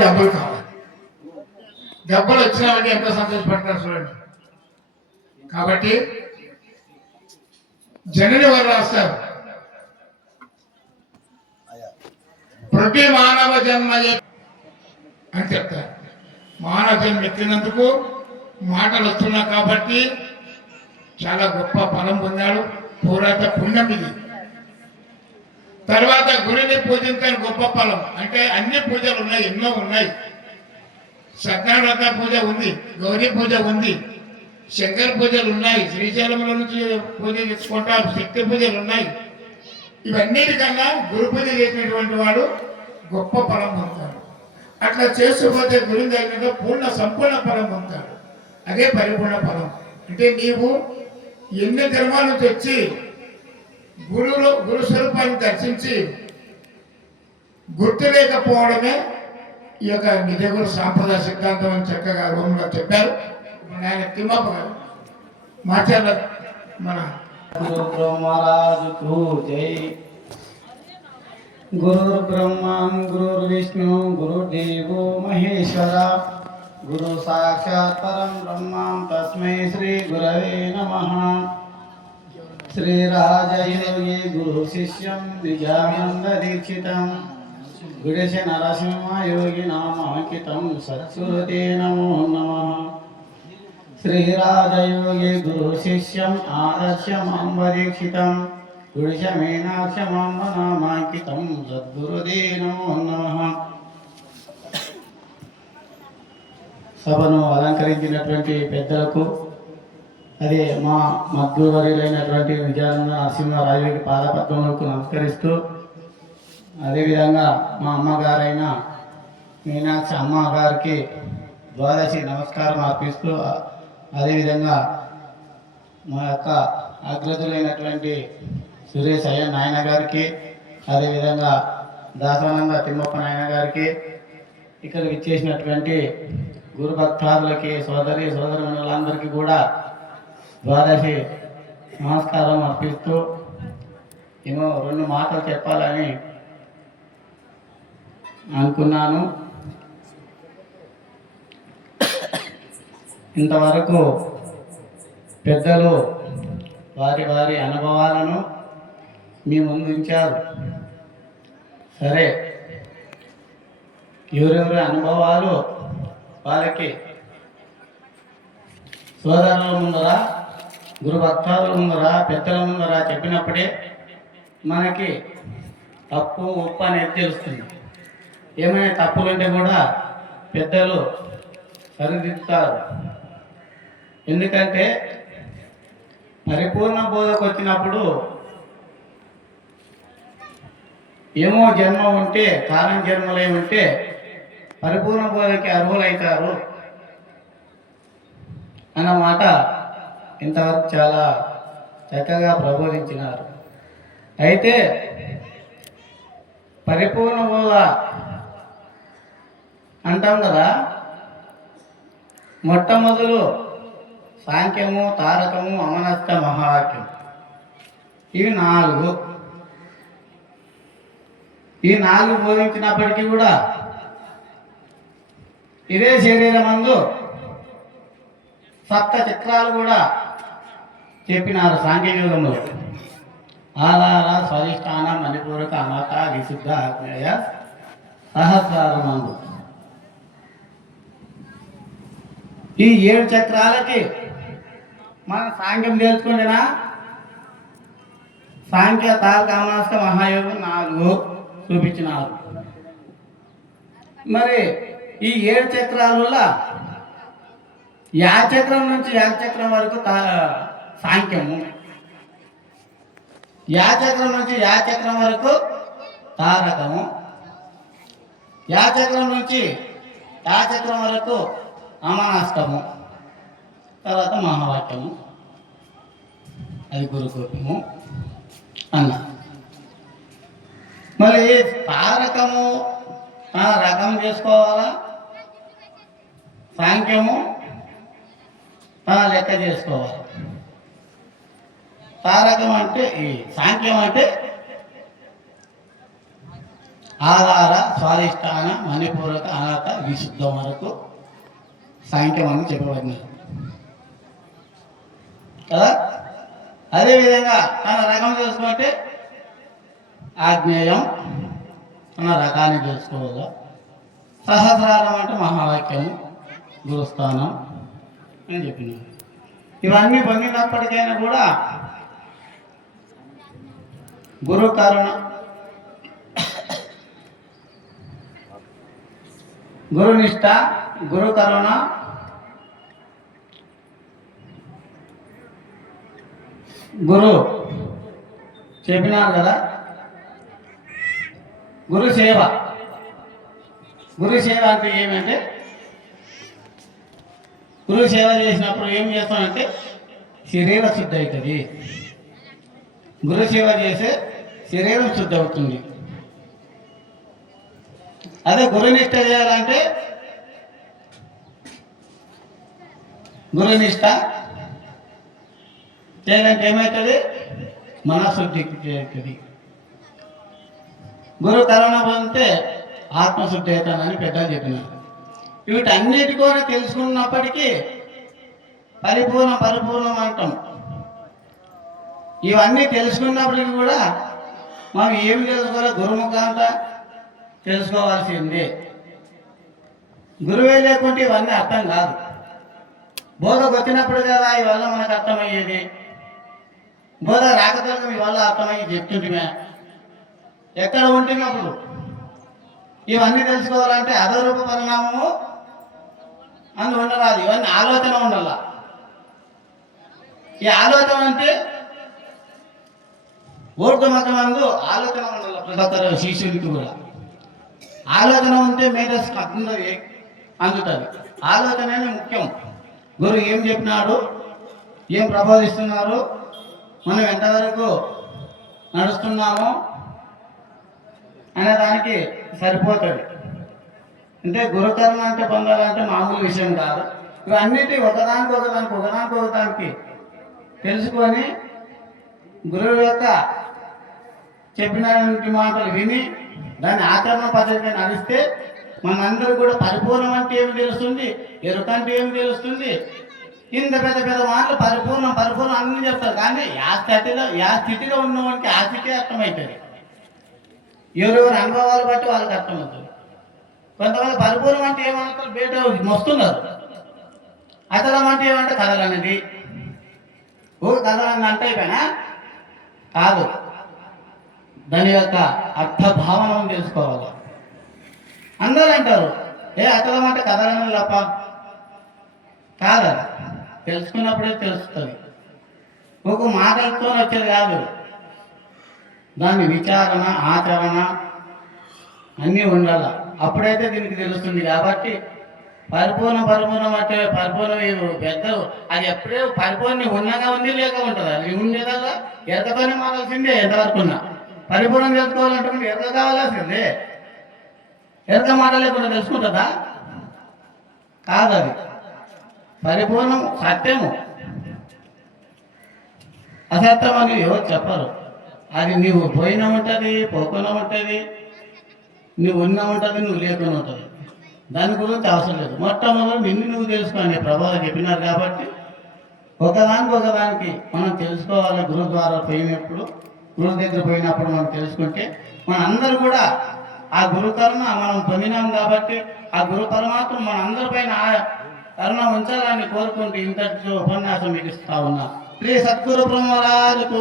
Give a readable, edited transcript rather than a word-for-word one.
డబ్బులు కావాలి. డబ్బులు వచ్చినామంటే ఎంత సంతోషపడతారు చూడండి. కాబట్టి జనని వారు రాస్తారు, ప్రతి మానవ జన్మ అని చెప్తారు. మానవ జన్మ ఎత్తినందుకు మాటలు వస్తున్నాయి కాబట్టి చాలా గొప్ప ఫలం పొందాడు. పూర్వత పుణ్యం ఇది. తర్వాత గురిని పూజించని గొప్ప ఫలం అంటే అన్ని పూజలు ఉన్నాయి, ఎన్నో ఉన్నాయి. సత్యనారాయణ పూజ ఉంది, గౌరీ పూజ ఉంది, శంకర పూజలు ఉన్నాయి, శ్రీశైలంలో నుంచి పూజ చేసుకుంటారు, శక్తి పూజలు ఉన్నాయి. ఇవన్నిటికన్నా గురు పూజ చేసినటువంటి వాడు గొప్ప ఫలం పొందుతాడు. అట్లా చేసుకుపోతే గురువు దగ్గర పూర్ణ సంపూర్ణ ఫలం పొందుతాడు. అదే పరిపూర్ణ ఫలం. అంటే నీవు ఎన్ని ధర్మాల నుంచి వచ్చి గురు స్వరూపాన్ని దర్శించి గుర్తు లేకపోవడమే ఈ యొక్క నిజగురు సాంప్రదాయ సిద్ధాంతం అని చక్కగా రూమ్లో చెప్పారు. ఆయన తిమ్మప్ప గారు మాచార్ల మన గురు బ్రహ్మరాజుకు జై. గురు బ్రహ్మ గురు విష్ణు గురుదేవో మహేశ్వర గురు సాక్షాత్ పరం బ్రహ్మ తస్మై శ్రీ గురవే నమః. శ్రీ రాజయోగి గురు శిష్యం నిజానంద దీక్షితం గుడిశ నరసింహ యోగి నామాంకితం సత్సురతే నమో నమః. శ్రీ రాజయోగి గురు శిష్యం ఆదర్శమాంబ దీక్షితం గుడిశ మీనాక్షమాంబ నామాంకితం సద్గురుదే నమో నమః. సభను అలంకరించినటువంటి పెద్దలకు, అదే మా మగ్గువర్యులైనటువంటి విజయానంద నరసింహరాజుకి పాదపద్మములకు నమస్కరిస్తూ, అదేవిధంగా మా అమ్మగారైన మీనాక్షి అమ్మగారికి ద్వాదశి నమస్కారం అర్పిస్తూ, అదేవిధంగా మా యొక్క అగ్రజులైనటువంటి సురేష్ అయ్య నాయన గారికి, అదేవిధంగా దాసానంద తిమ్మప్ప నాయన గారికి, ఇక్కడ ఇచ్చేసినటువంటి గురు భక్తాదులకి, సోదరి సోదరులందరికీ కూడా ద్వాదశి నమస్కారం అర్పిస్తూ ఏమో 2 మాటలు చెప్పాలని అనుకున్నాను. ఇంతవరకు పెద్దలు వారి వారి అనుభవాలను మీ ముందు ఉంచారు. సరే, ఎవరెవరి అనుభవాలు వాళ్ళకి సోదరుల ముందరా, గురు భక్తాల ముందరా, పెద్దల ముందరా చెప్పినప్పుడే మనకి తప్పు ఉప్పు అనేది తెలుస్తుంది. ఏమైనా తప్పులుంటే కూడా పెద్దలు సరిదిద్దుతారు. ఎందుకంటే పరిపూర్ణ బోధకు వచ్చినప్పుడు ఏమో జన్మ ఉంటే, కారణ జన్మలే ఉంటే పరిపూర్ణ బోధకి అర్హులైతారు అన్నమాట ఇంతవరకు చాలా చక్కగా ప్రబోధించినారు. అయితే పరిపూర్ణ బోధ అంటాం కదా, మొట్టమొదలు సాంఖ్యము, తారకము, అమనస్క, మహావాక్యం, ఇవి 4. ఈ 4 బోధించినప్పటికీ కూడా ఇదే శరీరమందు సప్త చక్రాలు కూడా చెప్పినారు సాంఖ్యయోగంలో. ఆధార, స్వధిష్టాన, మణిపూరక, అమత, విశుద్ధ, ఆగ్నేయ, సహస్రారమందు ఈ 7 చక్రాలకి మనం సాంఖ్యం తెలుసుకుంటేనా, సాంఖ్య, తారక, అమనస్క, మహాయోగం 4 చూపించినారు. మరి ఈ 7 చక్రాలలో యాచక్రం నుంచి యాచక్రం వరకు సాంఖ్యము, యాచక్రం నుంచి యాచక్రం వరకు తారకము, యాచక్రం నుంచి యాచక్రం వరకు అమనస్కము, తర్వాత మహావాక్యము, అది గురుకోపము అన్న. మరి తారకము రకం చేసుకోవాలా, సాంఖ్యము లెక్క చేసుకోవాలి. తారకం అంటే ఈ సాంఖ్యం అంటే ఆధార స్వాధిష్టాన మణిపూరక అనాథ విశుద్ధం వరకు సాంఖ్యం అని చెప్పబడినారు కదా. అదేవిధంగా తన రకం తెలుసుకుంటే ఆగ్నేయం తన రకాన్ని తెలుసుకోవాలి. సహస్రారం అంటే మహావాక్యము, గురుస్థానం అని చెప్పినారు. ఇవన్నీ పొందినప్పటికైనా కూడా గురు కరుణ, గురునిష్ట, గురు కరుణ, గురు చెప్పినారు కదా. గురు సేవ, గురు సేవ అంటే ఏమంటే గురు సేవ చేసినప్పుడు ఏం చేస్తామంటే శరీర శుద్ధి అవుతుంది. గురు సేవ చేస్తే శరీరం శుద్ధి అవుతుంది. అదే గురునిష్ట చేయాలంటే గురునిష్ట చేయాలంటే ఏమవుతుంది? మనశుద్ధికి అవుతుంది. గురు కరుణ పొందితే ఆత్మశుద్ధి అవుతానని పెద్దలు చెప్పినారు. వీటన్నిటి కూడా తెలుసుకున్నప్పటికీ పరిపూర్ణం అంటాం. ఇవన్నీ తెలుసుకున్నప్పటికీ కూడా మనం ఏమి తెలుసుకోవాలి? గురుముఖాంత తెలుసుకోవాల్సిందే. గురువే లేకుంటే ఇవన్నీ అర్థం కాదు. బోధకు వచ్చినప్పుడు కదా ఇవల్ల మనకు అర్థమయ్యేది. బోధ రాకతలకు ఇవల్ల అర్థమయ్యి చెప్తుంటే ఎక్కడ ఉంటున్నప్పుడు ఇవన్నీ తెలుసుకోవాలంటే అధోరూప పరిణామము అని ఉండరాదు. ఇవన్నీ ఆలోచన ఉండాల. ఈ ఆలోచన అంటే ఊర్ధమతమందు ఆలోచన ఉండాలి. ప్రతి ఒక్కరు శిష్యుడికి కూడా ఆలోచన ఉంటే మేధస్సు అందుతుంది. ఆలోచననే ముఖ్యం. గురు ఏం చెప్పినాడు, ఏం ప్రబోధిస్తున్నారు, మనం ఎంతవరకు నడుస్తున్నామో అనే దానికి సరిపోతుంది. అంటే గురుకరణ అంటే పొందాలంటే మామూలు విషయం కాదు. ఇవన్నిటి ఒకదానికి తెలుసుకొని గురువు యొక్క చెప్పిన మాటలు విని దాని ఆచరణ పద్ధతిగా నడిస్తే మనందరూ కూడా పరిపూర్ణం అంటే ఏమి తెలుస్తుంది, ఎరుక అంటే ఏమి తెలుస్తుంది. ఇంత పెద్ద పెద్ద మాటలు పరిపూర్ణం అన్నీ చెప్తారు. కానీ యా స్థితిలో ఉన్నవానికి ఆ స్థితి అర్థమవుతుంది. ఎవరెవరి అనుభవాలు బట్టి వాళ్ళకి అర్థమవుతుంది. కొంతమంది పరిపూర్ణం అంటే ఏమంటారు, బయట వస్తున్నారు. అచలం అంటే ఏమంటే కదలనేది. కదలని అంటే అయిపోయినా కాదు. దాని యొక్క అర్థభావనం తెలుసుకోవాలి. అందరూ అంటారు అచలం అంటే కదలని లప్ప కాదు. తెలుసుకున్నప్పుడే తెలుస్తుంది. ఒక మాటలతో వచ్చేది కాదు. దాని విచారణ, ఆచరణ అన్నీ ఉండాలి. అప్పుడైతే దీనికి తెలుస్తుంది. కాబట్టి పరిపూర్ణం అంటే పరిపూర్ణం పెద్దలు అది ఎప్పుడే పరిపూర్ణ ఉన్నగా ఉంది లేక ఉంటుంది. అది ఉండేదల్లా ఎరకతోనే మారాల్సిందే. ఎంతవరకు ఉన్నా పరిపూర్ణం తెలుసుకోవాలంటే ఎరక కావాల్సిందే. ఎరక మాట లేకుండా తెలుసుకుంటుందా? కాదు. అది పరిపూర్ణం సత్యము. అసత్యం అని ఎవరు చెప్పరు. అది నువ్వు పోయినా ఉంటుంది, పోకుండా ఉంటుంది, నువ్వు ఉన్నా ఉంటుంది, నువ్వు లేకుండా ఉంటుంది. దాని గురించి అవసరం లేదు. మొట్టమొదటి నిన్ను నువ్వు తెలుసుకోండి. ప్రభావం చెప్పినారు కాబట్టి ఒకదానికి మనం తెలుసుకోవాలి. గురువు ద్వారా పోయినప్పుడు, గురువు దగ్గర పోయినప్పుడు మనం తెలుసుకుంటే మనందరూ కూడా ఆ గురు కరుణ మనం పొందినాం. కాబట్టి ఆ గురు పరమాత్మ మన అందరిపైన కరుణ ఉంచాలని కోరుకుంటూ ఇంతటితో ఉపన్యాసం మీకు ఇస్తా ఉన్నా. శ్రీ సద్గురు బ్రహ్మరాజు.